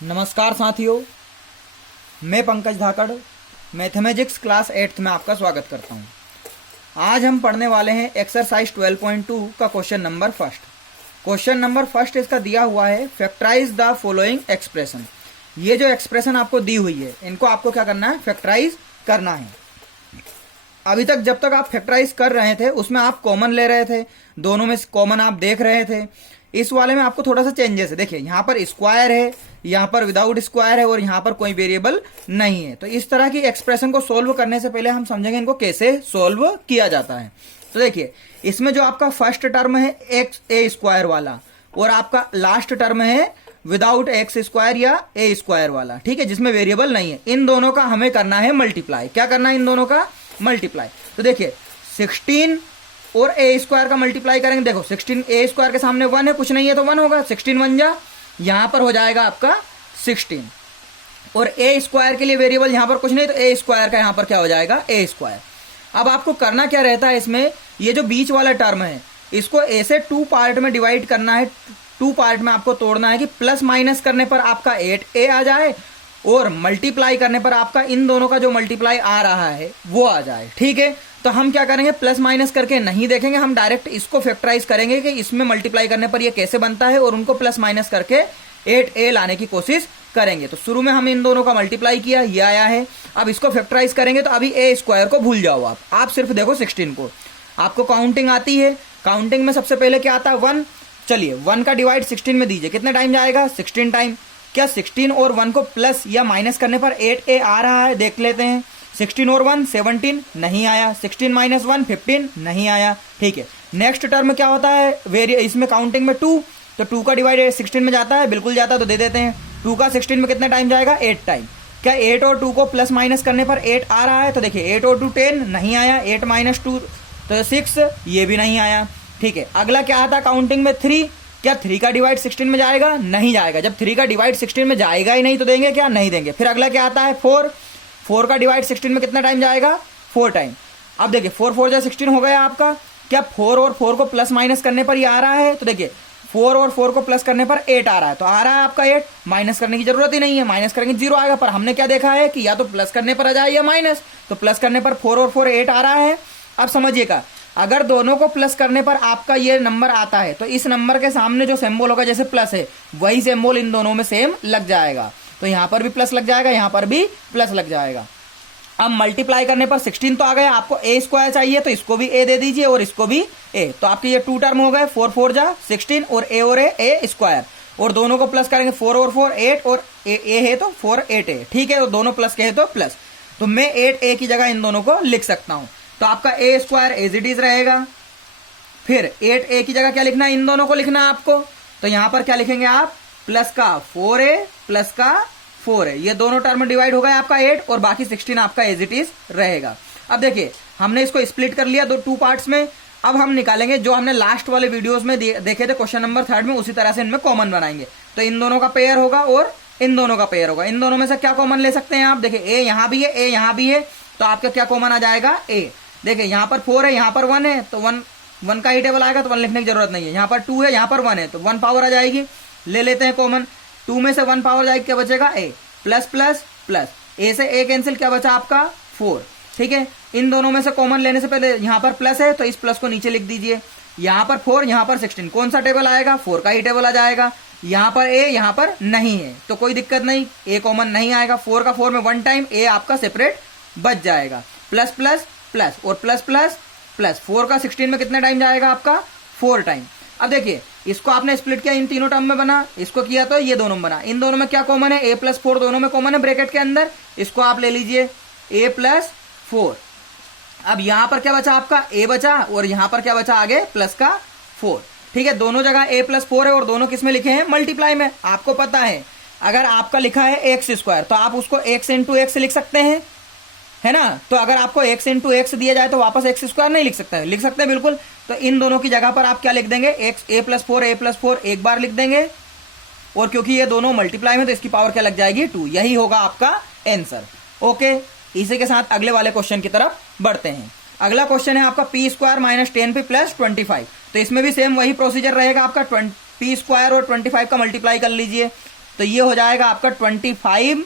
नमस्कार साथियों, मैं पंकज धाकड़ मैथमेटिक्स क्लास 8th में आपका स्वागत करता हूं। आज हम पढ़ने वाले हैं एक्सरसाइज 12.2 का question number first. Question number first इसका दिया हुआ है, फैक्टराइज द फॉलोइंग एक्सप्रेशन। ये जो एक्सप्रेशन आपको दी हुई है, इनको आपको क्या करना है, फैक्टराइज करना है। अभी तक जब तक आप फैक्टराइज कर रहे थे उसमें आप कॉमन ले रहे थे, दोनों में कॉमन आप देख रहे थे। इस वाले में आपको थोड़ा सा चेंजेस है। देखिए यहाँ पर स्क्वायर है, यहाँ पर विदाउट स्क्वायर है और यहाँ पर कोई वेरिएबल नहीं है। तो इस तरह की एक्सप्रेशन को सोल्व करने से पहले हम समझेंगे इनको कैसे सोल्व किया जाता है। तो देखिए इसमें जो आपका फर्स्ट टर्म है एक्स ए स्क्वायर वाला और आपका लास्ट टर्म है विदाउट एक्स स्क्वायर या ए स्क्वायर वाला, ठीक है, जिसमें वेरिएबल नहीं है। इन दोनों का हमें करना है मल्टीप्लाई। क्या करना है, इन दोनों का मल्टीप्लाई। तो देखिए 16 और ए स्क्वायर का मल्टीप्लाई करेंगे। देखो 16 ए स्क्वायर के सामने 1 है, कुछ नहीं है तो 1 होगा। 16 1 जा, यहां पर हो जाएगा आपका 16। और ए स्क्वायर के लिए वेरिएबल यहां पर कुछ नहीं, तो ए स्क्वायर का यहां पर क्या हो जाएगा, ए स्क्वायर। अब आपको करना क्या रहता है इसमें, ये जो बीच वाला टर्म है इसको ए से 2 पार्ट में डिवाइड करना है। 2 पार्ट में आपको तोड़ना है कि प्लस माइनस करने पर आपका 8a आ जाए और मल्टीप्लाई करने पर आपका इन दोनों का जो मल्टीप्लाई आ रहा है वो आ जाए, ठीक है। तो हम क्या करेंगे, प्लस माइनस करके नहीं देखेंगे, हम डायरेक्ट इसको फैक्टराइज करेंगे कि इसमें मल्टीप्लाई करने पर ये कैसे बनता है और उनको प्लस माइनस करके 8a लाने की कोशिश करेंगे। तो शुरू में हम इन दोनों का मल्टीप्लाई किया, ये आया है। अब इसको फैक्टराइज करेंगे तो अभी ए स्क्वायर को भूल जाओ आप सिर्फ देखो 16 को। आपको काउंटिंग आती है, काउंटिंग में सबसे पहले क्या आता है, 1। चलिए 1 का डिवाइड 16 में दीजिए, कितने टाइम जाएगा, 16 टाइम। क्या 16 और 1 को प्लस या माइनस करने पर 8a आ रहा है, देख लेते हैं। 16 और 1 17 नहीं आया, 16 माइनस 1 15 नहीं आया, ठीक है। नेक्स्ट टर्म क्या होता है, इसमें काउंटिंग में 2, तो 2 का डिवाइड 16 में जाता है, बिल्कुल जाता है, तो दे देते हैं। 2 का 16 में कितना टाइम जाएगा, 8 टाइम। क्या 8 और 2 को प्लस माइनस करने पर 8 आ रहा है, तो देखिए 8 और 2 10 नहीं आया, 8 माइनस 2 तो 6, ये भी नहीं आया, ठीक है। अगला क्या आता है काउंटिंग में 3। क्या 3 का डिवाइड 16 में जाएगा, नहीं जाएगा। जब 3 का डिवाइड 16 में जाएगा ही नहीं तो देंगे क्या, नहीं देंगे। फिर अगला क्या आता है 4 का डिवाइड 16 में कितना टाइम जाएगा, 4 टाइम। अब देखिए 4 4 जा 16 हो गया आपका। क्या 4 और 4 को प्लस माइनस करने पर ये आ रहा है, तो देखिए 4 और 4 को प्लस करने पर 8 आ रहा है, तो आ रहा है आपका 8। माइनस करने की जरूरत ही नहीं है, माइनस करेंगे 0 आएगा। पर हमने क्या देखा है कि या तो प्लस करने पर आ जाए या माइनस, तो प्लस करने पर 4 और 4 8 आ रहा है। अब समझिएगा, अगर दोनों को प्लस करने पर आपका ये नंबर आता है तो इस नंबर के सामने जो सिंबल होगा, जैसे प्लस है, वही सिंबल इन दोनों में सेम लग जाएगा। तो यहां पर भी प्लस लग जाएगा, यहां पर भी प्लस लग जाएगा। अब मल्टीप्लाई करने पर 16 तो आ गया, आपको ए स्क्वायर चाहिए तो इसको भी ए दे दीजिए और इसको भी ए। तो आपके ये 2 टर्म हो गए, 4 4 जा 16 और ए स्क्वायर। और दोनों को प्लस करेंगे, 4 और 4 8 और ए है तो 4 8 है, ठीक है। और दोनों प्लस के है तो प्लस, तो मैं 8a की जगह इन दोनों को लिख सकता हूं। तो आपका ए स्क्वायर एज इट इज रहेगा। फिर 8a की जगह क्या लिखना है, इन दोनों को लिखना है आपको। तो यहां पर क्या लिखेंगे आप, प्लस का 4a प्लस का 4a, ये दोनों टर्म डिवाइड हो गए आपका 8 और बाकी 16 आपका एज इट इज रहेगा। अब देखिए हमने इसको स्प्लिट कर लिया 2 पार्ट्स में। अब हम निकालेंगे जो हमने लास्ट वाले वीडियोस में देखे थे क्वेश्चन नंबर 3 में, उसी तरह से इनमें कॉमन बनाएंगे। तो इन दोनों का पेयर होगा और इन दोनों का पेयर होगा। इन दोनों में से क्या कॉमन ले सकते हैं आप, देखिए ए यहां भी है, ए यहां भी है, तो आपका क्या कॉमन आ जाएगा, ए। देखिए यहां पर 4 है, यहां पर 1 है, तो 1 का ही टेबल आएगा, तो 1 लिखने की जरूरत नहीं है। यहां पर 2 है, यहां पर 1 है, तो 1 पावर आ जाएगी, ले लेते हैं कॉमन। 2 में से 1 पावर जाएगी, क्या बचेगा, ए। प्लस प्लस प्लस, ए से ए कैंसिल, क्या बचा आपका 4, ठीक है। इन दोनों में से कॉमन लेने से पहले यहां पर प्लस है तो इस प्लस को नीचे लिख दीजिए। यहां पर 4, यहां पर 16, कौन सा टेबल आएगा, 4 का ही टेबल आ जाएगा। यहां पर ए, यहां पर नहीं है, तो कोई दिक्कत नहीं, ए कॉमन नहीं आएगा। 4 का 4 में 1 टाइम, ए आपका सेपरेट बच जाएगा। प्लस प्लस प्लस और प्लस प्लस प्लस, 4 का 16 में कितना टाइम जाएगा आपका, 4 टाइम। अब देखिए इसको आपने स्प्लिट किया, इन तीनों टर्म में बना, इसको किया तो ये दोनों में बना। इन दोनों में क्या कॉमन है, a प्लस 4 दोनों में कॉमन है ब्रैकेट के अंदर, इसको आप ले लीजिए a प्लस 4। अब यहां पर क्या बचा आपका, a बचा और यहां पर क्या बचा आगे, प्लस का 4, ठीक है। दोनों जगह a प्लस 4 है और दोनों किस में लिखे हैं, मल्टीप्लाई में। आपको पता है अगर आपका लिखा है एक्स स्क्वायर तो आप उसको x इंटू एक्स लिख सकते हैं, है ना। तो अगर आपको x इंटू एक्स दिया जाए तो वापस एक्स स्क्वायर नहीं लिख सकते हैं, लिख सकते हैं बिल्कुल। तो इन दोनों की जगह पर आप क्या लिख देंगे, a प्लस 4 एक बार लिख देंगे, और क्योंकि ये दोनों मल्टीप्लाई में तो इसकी पावर क्या लग जाएगी, 2। यही होगा आपका आंसर। ओके, इसी के साथ अगले वाले क्वेश्चन की तरफ बढ़ते हैं। अगला क्वेश्चन है आपका P square minus 10p plus 25। तो इसमें भी सेम वही प्रोसीजर रहेगा आपका, पी स्क्वायर और 25 का मल्टीप्लाई कर लीजिए। तो ये हो जाएगा आपका 25p²।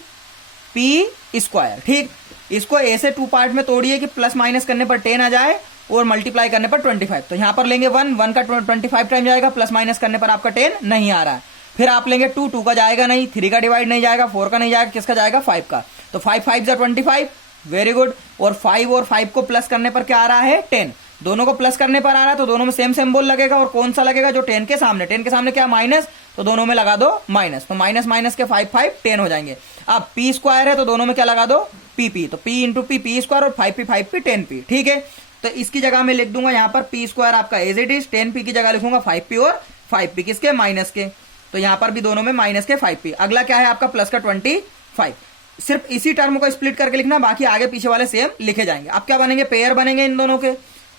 ठीक, इसको ए से 2 पार्ट में तोड़िए कि प्लस माइनस करने पर 10 आ जाए और मल्टीप्लाई करने पर 25। तो यहां पर लेंगे 1 का 25 टाइम जाएगा, प्लस माइनस करने पर आपका 10 नहीं आ रहा है। फिर आप लेंगे 2 का जाएगा नहीं, 3 का डिवाइड नहीं जाएगा, 4 का नहीं जाएगा, किसका जाएगा 5 का। तो 5 5 जा 25, वेरी गुड। और 5 को प्लस करने पर क्या आ रहा है 10, दोनों को प्लस करने पर आ रहा है तो दोनों में सेम सिंबल लगेगा। और कौन सा लगेगा, जो 10 के सामने, 10 के सामने क्या माइनस, तो दोनों में लगा दो माइनस। तो माइनस माइनस के 5 5 10 हो जाएंगे। अब p² है तो दोनों में क्या लगा दो p, तो p इंटू p p² और 5p 5p 10p। ठीक है, तो इसकी जगह में लिख दूंगा यहाँ पर p² आपका एज इट इज, 10p की जगह लिखूंगा 5p और 5p किसके माइनस के। तो यहाँ पर भी दोनों में माइनस के 5p। अगला क्या है आपका प्लस का 25। सिर्फ इसी टर्म को स्प्लिट करके लिखना, बाकी आगे पीछे वाले सेम लिखे जाएंगे। अब क्या बनेंगे, पेयर बनेंगे इन दोनों के,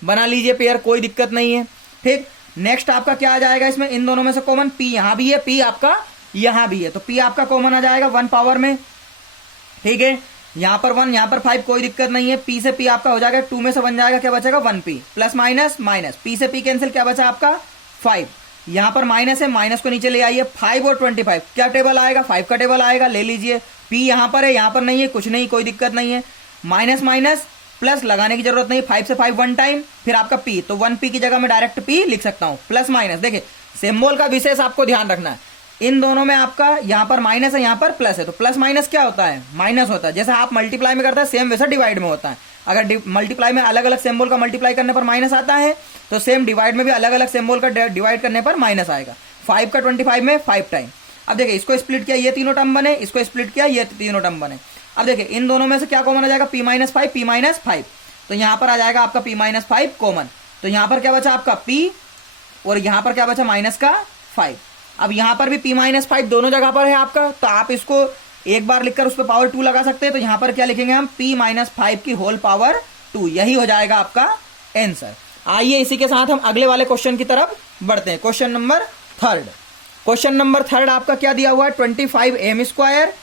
बना लीजिए पेयर, कोई दिक्कत नहीं है। ठीक, नेक्स्ट आपका क्या आ जाएगा इसमें, इन दोनों में से कॉमन p यहां भी है, p आपका यहां भी है, तो p आपका कॉमन आ जाएगा 1 पावर में। ठीक है, यहां पर 1 यहां पर 5 कोई दिक्कत नहीं है, p से p आपका हो जाएगा 2 में से बन जाएगा क्या बचेगा 1p, plus minus minus, p से p कैंसिल, क्या बचा आपका 5। यहां पर माइनस है, माइनस को नीचे ले आइए, 5 और 25 क्या टेबल आएगा, 5 का टेबल आएगा, ले लीजिए। p यहां पर है, यहां पर नहीं है, कुछ नहीं, कोई दिक्कत नहीं है। माइनस माइनस प्लस लगाने की जरूरत नहीं, 5 से 5 1 टाइम, फिर आपका p, तो 1p की जगह में डायरेक्ट p लिख सकता हूं। प्लस माइनस, देखिए सिंबल का विशेष आपको ध्यान रखना है, इन दोनों में आपका यहां पर माइनस है, यहां पर प्लस है, तो प्लस माइनस क्या होता है, माइनस होता है। जैसे आप मल्टीप्लाई में करता है सेम वैसा डिवाइड में होता है। अगर मल्टीप्लाई में अलग अलग सिंबल का मल्टीप्लाई करने पर माइनस आता है, तो सेम डिवाइड में भी अलग अलग सिंबल का डिवाइड करने पर माइनस आएगा। 5 का 25 में 5 टाइम। अब देखिए इसको स्प्लिट किया, ये तीनों टर्म बने, इसको स्प्लिट किया, ये तीनों टर्म बने। अब देखिए इन दोनों में से क्या कॉमन आ जाएगा, p - 5 p - 5, तो यहां पर आ जाएगा आपका p - 5 कॉमन। तो यहां पर क्या बचा आपका p और यहां पर क्या बचा माइनस का 5। अब यहां पर भी p - 5 दोनों जगह पर है आपका, तो आप इसको एक बार लिखकर उस पर पावर 2 लगा सकते हैं। तो यहां पर क्या लिखेंगे हम, p - 5 की होल पावर 2, यही हो जाएगा आपका आंसर। आइए इसी के साथ हम अगले वाले क्वेश्चन की तरफ बढ़ते हैं। Question number 3। क्वेश्चन नंबर 3 आपका क्या दिया हुआ है, 25m²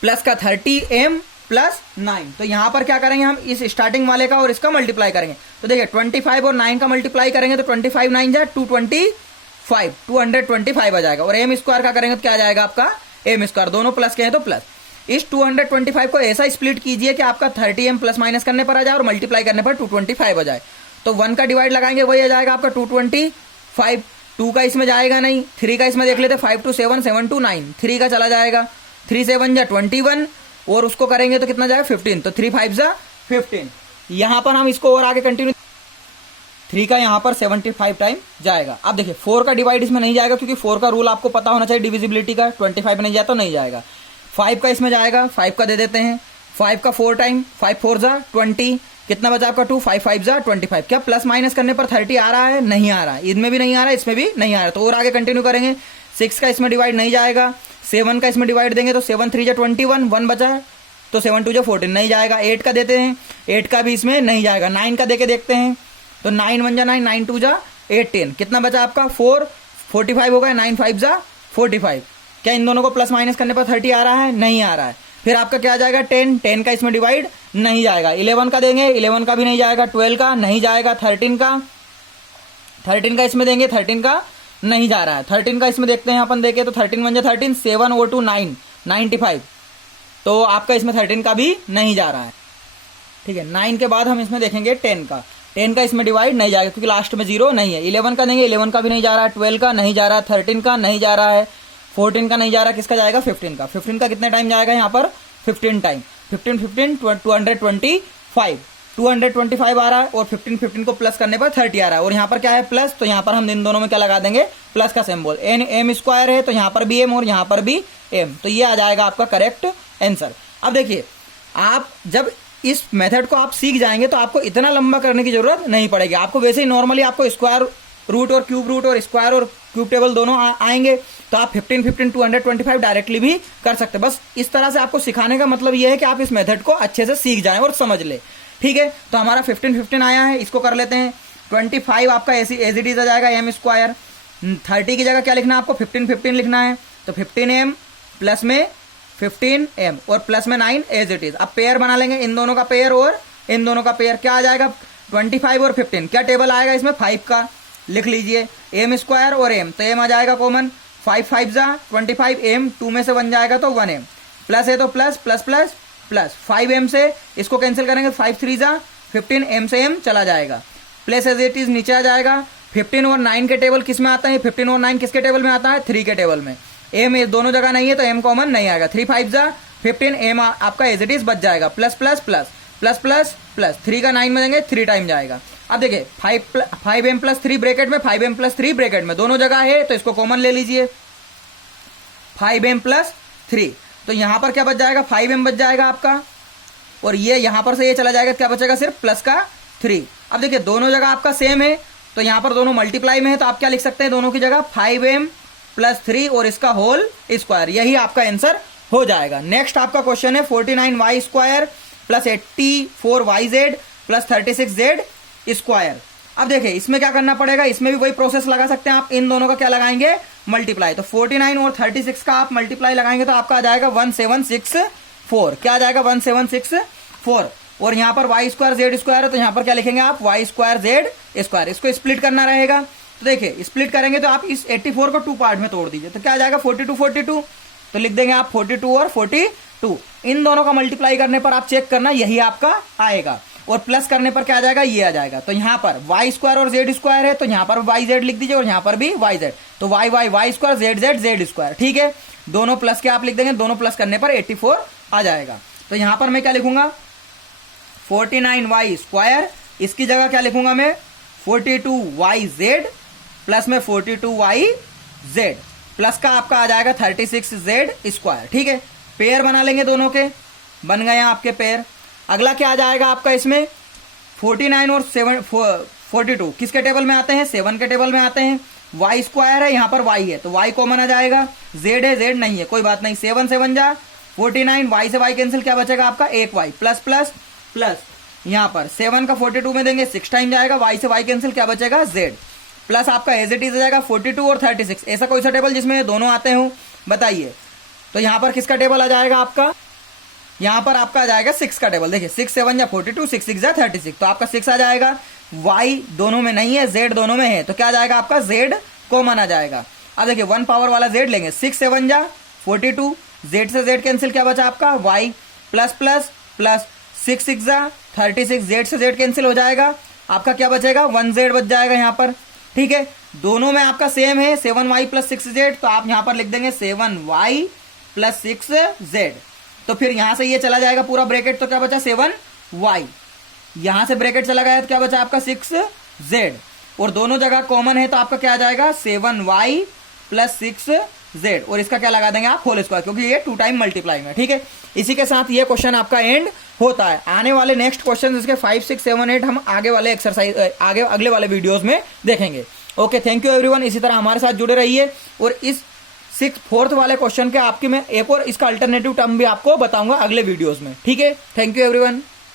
प्लस का 30m प्लस 9। तो यहां पर क्या करेंगे हम, इस स्टार्टिंग वाले का और इसका मल्टीप्लाई करेंगे। तो देखिए 25 और 9 का मल्टीप्लाई करेंगे तो 25 9 जा 225, 225 आ जाएगा। और m² का करेंगे तो क्या आ जाएगा आपका m², दोनों प्लस के हैं तो प्लस। इस 225 को ऐसा स्प्लिट कीजिए कि आपका 30m प्लस माइनस करने पर आ जाए और मल्टीप्लाई करने पर 225 आ जाए। तो 1 का डिवाइड लगाएंगे, वही आ जाएगा आपका 225। 2 का इसमें जाएगा नहीं, 3 का इसमें देख लेते, 5 2 7 7 2 9, 3 का चला जाएगा, 3 7 जा 21 और उसको करेंगे तो कितना जाएगा 15, तो 3 5 जा 15। यहां पर हम इसको और आगे कंटिन्यू, 3 का यहां पर 75 टाइम जाएगा। अब देखिए 4 का डिवाइड इसमें नहीं जाएगा क्योंकि 4 का रूल आपको पता होना चाहिए डिविजिबिलिटी का, 25 नहीं जाता तो नहीं जाएगा। 5 का इसमें जाएगा, 5 का दे देते हैं, 5 का 4 टाइम, 5 4 जा 20, कितना बचा आपका 2, 5 5 जा 25। क्या प्लस माइनस करने पर 30 आ रहा है, नहीं आ रहा है, इनमें भी नहीं आ रहा है, इसमें भी नहीं आ रहा है, तो और आगे कंटिन्यू करेंगे। 6 का इसमें डिवाइड नहीं जाएगा, 7 का इसमें डिवाइड देंगे तो 7 3 जा 21, 1 बचा तो 7 2 जा 14 नहीं जाएगा। 8 का देते हैं, 8 का भी इसमें नहीं जाएगा। 9 का देके देखते हैं तो 9 1 जा 9, 9 2 जा 18, कितना बचा आपका 4, 45 हो गया, 9 5 जा 45। क्या इन दोनों को प्लस माइनस करने पर 30 आ रहा है, नहीं आ रहा है। फिर आपका क्या आ जाएगा 10, 10 का इसमें डिवाइड नहीं जाएगा। 11 का देंगे, 11 का भी नहीं जाएगा। 12 का नहीं जाएगा। 13 का इसमें देंगे, 13 का नहीं जा रहा है। 13 का इसमें देखते हैं अपन, देखे तो 13 1 जा 13, 7 और 2 9, 95, तो आपका इसमें 13 का भी नहीं जा रहा है। ठीक है, 9 के बाद हम इसमें देखेंगे 10 का, 10 का इसमें डिवाइड नहीं जाएगा क्योंकि लास्ट में 0 नहीं है। 11 का देंगे, 11 का भी नहीं जा रहा है। 12 का नहीं जा रहा है, 13 का नहीं जा रहा है, 14 का नहीं जा रहा, किसका जाएगा 15 का। 15 का कितने टाइम जाएगा यहाँ पर 15 टाइम, 15 15 225, 225 आ रहा है और 15 15 को प्लस करने पर 30 आ रहा है। और यहाँ पर क्या है प्लस, तो यहाँ पर हम इन दोनों में क्या लगा देंगे प्लस का सिंबल। m² है तो यहाँ पर भी m और यहाँ पर भी m, तो ये आ जाएगा आपका करेक्ट आंसर। अब देखिए आप जब इस मेथड को आप सीख जाएंगे तो आपको इतना लंबा करने की जरूरत नहीं पड़ेगी। आपको वैसे ही नॉर्मली आपको स्क्वायर रूट और क्यूब रूट और स्क्वायर और क्यूब टेबल दोनों आएंगे, तो आप 15 15 225 डायरेक्टली भी कर सकते हैं। बस इस तरह से आपको सिखाने का मतलब यह है कि आप इस मेथड को अच्छे से सीख जाएं और समझ ले। ठीक है, तो हमारा 15 15 आया है, इसको कर लेते हैं। 25 आपका एज इट इज आ जाएगा m²। 30 की जगह क्या लिखना है आपको 15 15 लिखना है, तो 15m प्लस में 15m और प्लस में 9 एज इट इज। अब पेयर बना लेंगे, इन दोनों का पेयर और इन दोनों का पेयर। क्या आ जाएगा 25 और 15, क्या टेबल आएगा इसमें 5 का, लिख लीजिए m² और m, तो m आ जाएगा कॉमन, 5 5 जा 25 m, 2 में से 1 जाएगा तो 1 m, प्लस है तो plus plus plus plus 5 m से इसको कैंसिल करेंगे, 5 3 जा 15, m से m चला जाएगा, प्लस एज इट इज नीचे आ जाएगा। 15 और 9 के टेबल किस में आता है, 15 और 9 किसके टेबल में आता है, 3 के टेबल में। m दोनों जगह नहीं है तो m कॉमन नहीं आएगा, 3 5 जा 15, m आपका एज इट इज बच जाएगा, plus plus plus plus plus plus 3 का 9 में देंगे 3 टाइम जाएगा। अब देखिए 5m प्लस 3 ब्रैकेट में, 5m प्लस 3 ब्रैकेट में, दोनों जगह है तो इसको कॉमन ले लीजिए, 5m प्लस 3, तो यहां पर क्या बच जाएगा, 5m बच जाएगा आपका, और ये यहां पर से ये चला जाएगा, क्या बचेगा, सिर्फ प्लस का 3। अब देखिए दोनों जगह आपका सेम है तो यहां पर दोनों मल्टीप्लाई में है, तो आप क्या लिख सकते हैं दोनों की जगह, 5m प्लस 3 और इसका होल स्क्वायर, यही आपका आंसर हो जाएगा। नेक्स्ट आपका क्वेश्चन है 49y square plus 84yz plus 36z square. अब देखिए इसमें क्या करना पड़ेगा, इसमें भी वही प्रोसेस लगा सकते हैं आप, इन दोनों का क्या लगाएंगे, मल्टीप्लाई। तो 49 और 36 का आप मल्टीप्लाई लगाएंगे तो आपका आ जाएगा 1764, क्या आ जाएगा 1764, और यहाँ पर y स्क्वायर जेड स्क्वायर है तो यहाँ पर क्या लिखेंगे आप, y स्क्वायर जेड स्क्वायर। इसको स्प्लिट करना रहेगा, तो देखिए स्प्लिट करेंगे तो आप इस 84 को 2 पार्ट में तोड़ दीजिए, तो क्या आ जाएगा 42 42, तो लिख देंगे आप 42 और 42। इन दोनों का मल्टीप्लाई करने पर आप चेक करना यही आपका आएगा, और प्लस करने पर क्या आ जाएगा, ये आ जाएगा। तो यहाँ पर y स्क्वायर और जेड स्क्वायर है तो यहाँ पर वाई जेड लिख दीजिए और यहाँ पर भी वाई जेड, तो Y Y Y square Z Z Z square, ठीक है। दोनों प्लस के आप लिख देंगे, दोनों प्लस करने पर 84 आ जाएगा। तो यहाँ पर मैं क्या लिखूंगा, 49y स्क्वायर, इसकी जगह क्या लिखूंगा मैं, 42yz प्लस में 42yz प्लस का आपका आ जाएगा 36z स्क्वायर, ठीक है। पेयर बना लेंगे दोनों के, बन गए आपके पेयर। अगला क्या आ जाएगा आपका इसमें, 49 और 42 किसके टेबल में आते हैं, 7 के टेबल में आते हैं। y स्क्वायर है, यहाँ पर y है तो y कॉमन आ जाएगा, z है z नहीं है, कोई बात नहीं, 7 7 जा 49, y से y कैंसिल, क्या बचेगा आपका, 1y प्लस प्लस प्लस, यहाँ पर 7 का 42 में देंगे 6 टाइम जाएगा, y से y कैंसिल, क्या बचेगा z, प्लस आपका एज इट इज आ जाएगा 42 और 36। ऐसा कोई सा टेबल जिसमें दोनों आते हो बताइए, तो यहाँ पर किसका टेबल आ जाएगा आपका, यहाँ पर आपका आ जाएगा 6 का टेबल। देखिए 6 7 जा 42, 6 6 जा 36, तो आपका 6 आ जाएगा। y दोनों में नहीं है, z दोनों में है, तो क्या आ जाएगा आपका, z कॉमन आ जाएगा। अब देखिए 1 पावर वाला z लेंगे, 6 7 जा 42, z से z कैंसिल, क्या बचा आपका y प्लस प्लस प्लस 6 6 जा 36, z से z कैंसिल हो जाएगा, आपका क्या बचेगा, 1z बच जाएगा यहाँ पर, ठीक है। दोनों में आपका सेम है 7y प्लस 6z, तो आप यहाँ पर लिख देंगे 7y प्लस 6z, तो फिर यहां से ये चला जाएगा पूरा ब्रैकेट, तो क्या बचा 7y, यहां से ब्रैकेट चला गया तो क्या बचा आपका 6z, और दोनों जगह कॉमन है तो आपका क्या आ जाएगा 7y प्लस 6z, और इसका क्या लगा देंगे आप, होल स्क्वायर, क्योंकि ये 2 टाइम मल्टीप्लाई में, ठीक है। इसी के साथ ये क्वेश्चन आपका एंड होता है। आने वाले नेक्स्ट क्वेश्चन इसके 5 6 7 8 हम आगे वाले एक्सरसाइज अगले वाले वीडियोस में देखेंगे। ओके, थैंक यू एवरीवन, इसी तरह हमारे साथ जुड़े रहिए, और इस 4th वाले क्वेश्चन के आपकी मैं एक और इसका अल्टरनेटिव टर्म भी आपको बताऊंगा अगले वीडियोस में, ठीक है। Thank you everyone.